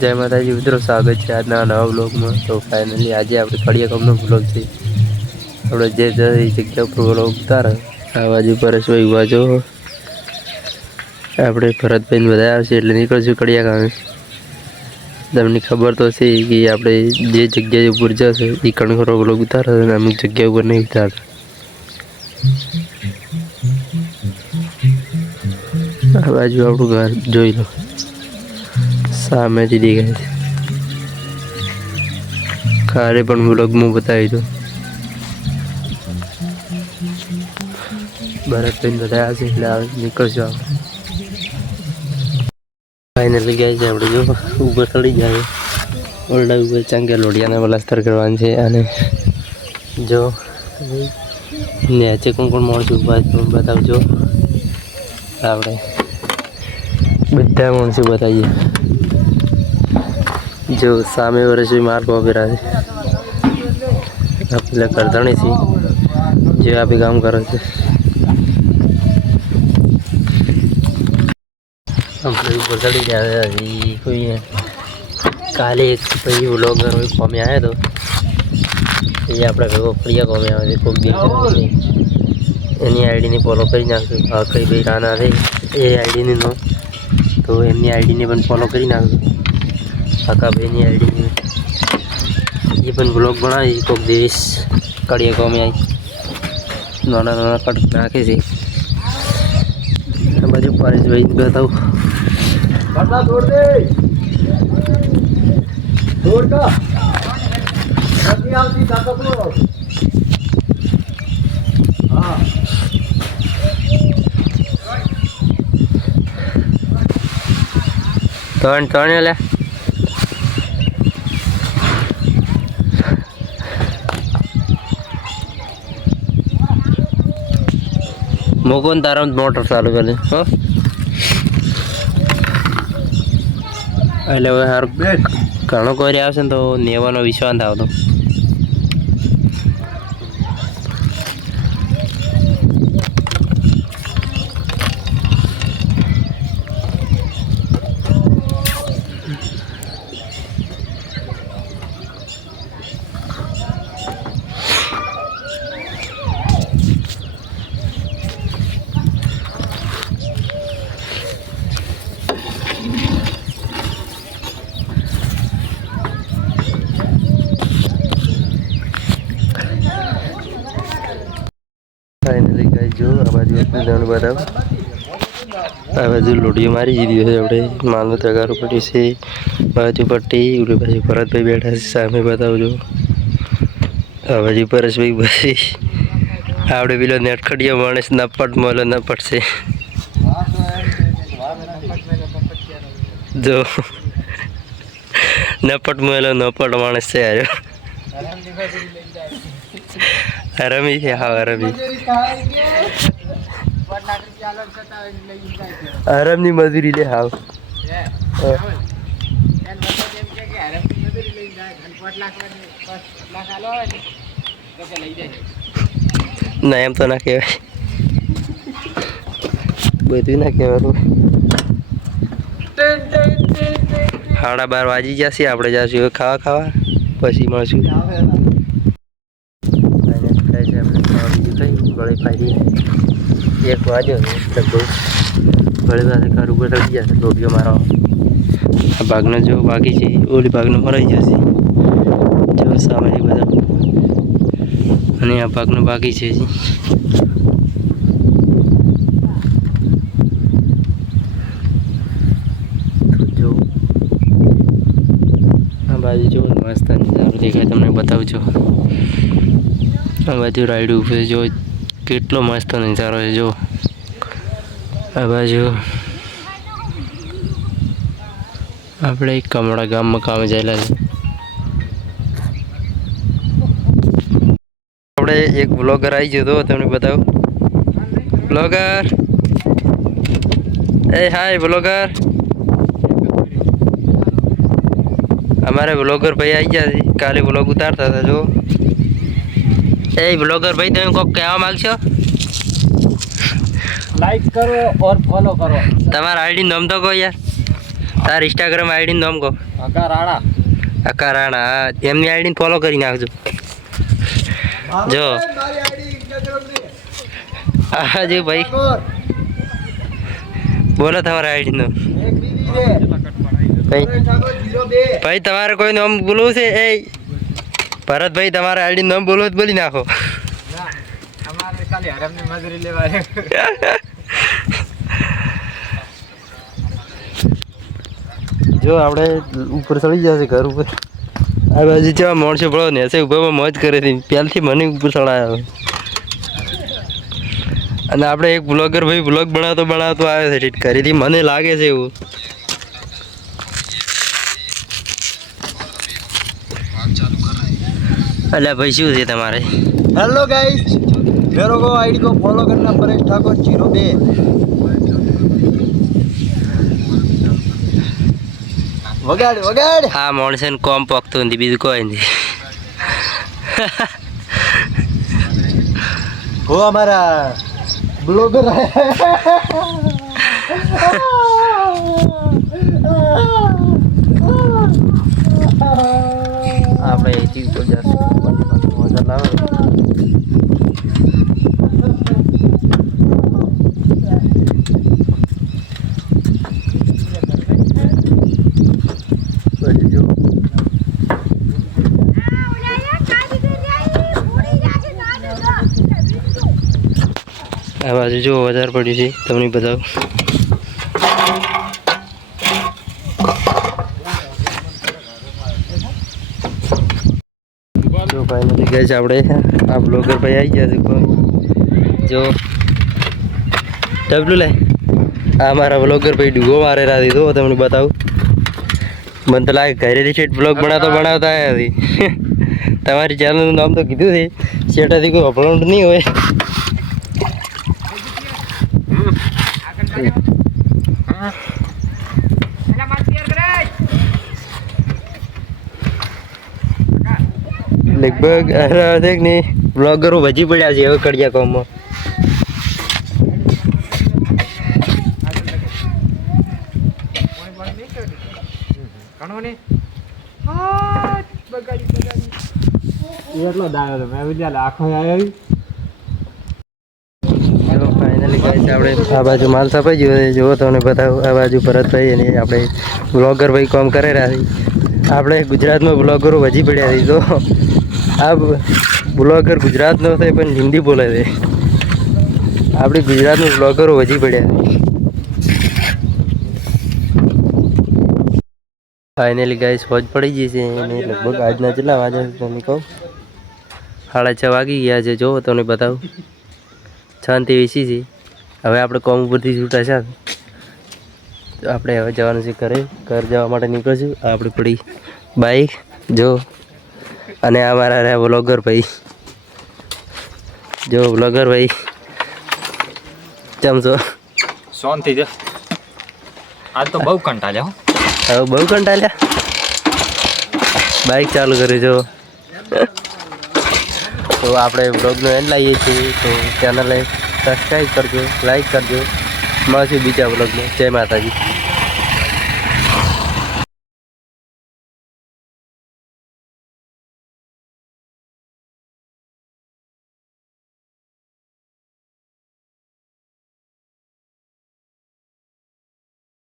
जय माता जी मित्रों, स्वागत है आज नवा व्लॉग में। तो फाइनली आज आप कड़िया गाम व्लॉग से આપણે જે જગ્યા ઉપર વ્લોગ ઉતારે આ બાજુ પરેશભાઈ ઉભા જો આપણે ભરતભાઈ બધા આવશે એટલે નીકળશું કડિયા ગામે। તમને ખબર તો છે કે આપણે જે જગ્યા ઉપર જશે એ કણખરો વ્લોગ ઉતારે અને અમુક જગ્યા ઉપર નહીં ઉતારતા। આ બાજુ આપણું ઘર જોઈ લો, સામેથી દેખાય છે। કાલે પણ વ્લોગમાં બતાવી દો। ભરતભાઈ બધા છે એટલે નીકળશું આપણે। ફાઇનલી ગયા છે આપણે જો ઉપર ચડી જાય ઓરડા ઉપર ચાંગે લોડિયાના પ્લાસ્ટર કરવાનું છે। અને જો નીચે કોણ માણસો ઉભા બતાવજો, આપણે બધા માણસો બતાવીએ। जो सामे वर्ष मार्ग वगैरह है अपने करधणी थी जो आप काम करे थे। अपने ऊपर चढ़ी जाए कोई है काले एक भाई व्लॉगर कॉम आए तो ये अपने प्रिया कॉम आए कोई भी एनी आईडी ने फॉलो कर नाखो। कई भाई राना रे ए आईडी ने नो तो एमनी आईडी ने पण फॉलो कर नाखो। काका भाई आईडी ये पण ब्लॉग बनाई कोक दिवस कड़िया गाँव में आई नाना नाना कट नाखे से बाजू परेश भाई बताओ छोड़ दे छोड़ का जल्दी आवती काका को। हां तोड़ ले मोको तारा मोटर चालू कर दे। हाँ એટલે હવે સારું ઘણો કોઈ આવશે ને તો નેવાનો વિશ્વાસ આવતો। फाइनली गाइस जो आ बाजू अपने जान बताओ आ बाजू लोडियो मारी दीदी है આપણે માનો તગારો પડી છે બાજુ પટ્ટી ઉરે બાજુ ભરતભાઈ બેઠા છે સામે બતાવો જો આ બાજુ પરેશભાઈ બસી આપણે પેલો નેટખડિયો માણસ ન પટ મોલો ન પડશે જો ન પટ મોલો ન પટ માણસ છે આયો रमी है। हाँ रमी आरामनी मजूरी ले। हाँ ना एम तो ना कहवाय બધું ના કહેવાનું। 12:30 વાગી જશે આપણે જાશું ખાવા ખાવા પછી મળશું। गले पाई एक वाजो लगभग गले पास कार ऊपर चढ़ी जाए रोटियो मारो भागना जो बाकी है ओली भागना मराई जैसे जो सामने बता અને આ ભાગનો બાકી છે जी। तो जो આ બાજુ જો મસ્ત નજારો દેખાય તમને બતાવું છું। આ બાજુ રાઈડ ઉપર જો કેટલો મસ્ત નજારો છે જો। આ બાજુ આપણે કમળા ગામમાં કામ જયેલા છે। આપણે એક બ્લોગર આવી ગયો તો તમને બતાવું। બ્લોગર એ હાય બ્લોગર हमारे ब्लॉगर भाई आई गया काले ब्लॉग उतारता था जो। ए ब्लॉगर भाई तुम को क्या मांगछो? लाइक करो और फॉलो करो। તમારા આઈડી નામ તો કહો યાર। તાર ઇન્સ્ટાગ્રામ આઈડીનું નામ કહો. અકા રાણા. હા, એમની આઈડીને ફોલો કરી નાખજો. જો હા જી ભાઈ, બોલો તમારા આઈડીનું. ભાઈ તમારે કોઈ નામ બોલવું છે? એ ભરતભાઈ તમારા આઈડીનું નામ બોલવું બોલી નાખો. જો આપણે ઉપર ચડી જશે ઘર ઉપર. આ બાજુ જેવા માણસો ભળો ને હશે ઉભા મોજ કરે છે. પહેલથી મને ઉપર ચડાયો. અને આપણે એક બ્લોગર ભાઈ બ્લોગ બનાવતો આવે છે ઘરેથી, મને લાગે છે એવું. અલ્યા ભાઈ શું છે તમારે? हेलो गाइस, मेरे को आईडी को फॉलो करना परेश ठाकुर 02. वगाड़ હા માણસે કોમ પકતું નથી, બીજું કોઈ નથી. वो हमारा ब्लॉगर है. આપણે અહીંથી ઉપર જશું. મજા લાવે. આ બાજુ જો વધારે પડ્યું છે, તમને બતાવું. જો ફાઇનલી ગઈ આપણે આ બ્લોગર ભાઈ આવી ગયા છે. જો ડબલું લે, આ મારા બ્લોગર ભાઈ ડૂગો મારે રાધી તો તમને બતાવું. મને તો લાગે ઘરેથી સેટ બ્લોગ બનાવતા આવ્યા હતી. તમારી ચેનલનું નામ તો કીધું છે, સેટાથી કોઈ અપલોડ નહીં હોય. લગભગ ને બ્લોગરો વજી પડ્યા છે હવે કડિયા કોમમાં. ફાઇનલી ગાઈસ આપણે આ બાજુ માલ સપાઈ ગયો છે. જુઓ તમને બતાવું, આ બાજુ ભરતભાઈ અને આપણે બ્લોગર ભાઈ કામ કરી રહ્યા છે. આપણે ગુજરાતમાં બ્લોગરો વજી પડ્યા છે. તો આ બ્લોગર ગુજરાતનો છે પણ હિન્દી બોલે છે. આપણે ગુજરાતમાં બ્લોગરો વજી પડ્યા. ફાઇનલી ગાઈસ હોજ પડી ગઈ છે અને લગભગ આજના કેટલા વાગ્યા છે તમને કહું, 6:30 વાગી ગયા છે. જો તમને બતાવું 6:20 છે. હવે આપણે કોમ ઉપરથી છૂટા છે તો આપણે હવે જવાનું છે ઘર જવા માટે નીકળશું. આપણે પડી બાઈક જો, અને આ મારા રહ્યા બ્લોગર ભાઈ. જો બ્લોગર ભાઈ ચમચો શાંતિ છે. આજ તો બહુ કંટાળ્યા. હવે બહુ કંટાળ્યા. બાઈક ચાલુ કરી જો. તો આપણે બ્લોગનો એન્ડ લાવીએ છીએ. તો ચેનલને સબસ્ક્રાઈબ કરજો, લાઈક કરજો. મળશું બીજા બ્લોગમાં. જય માતાજી.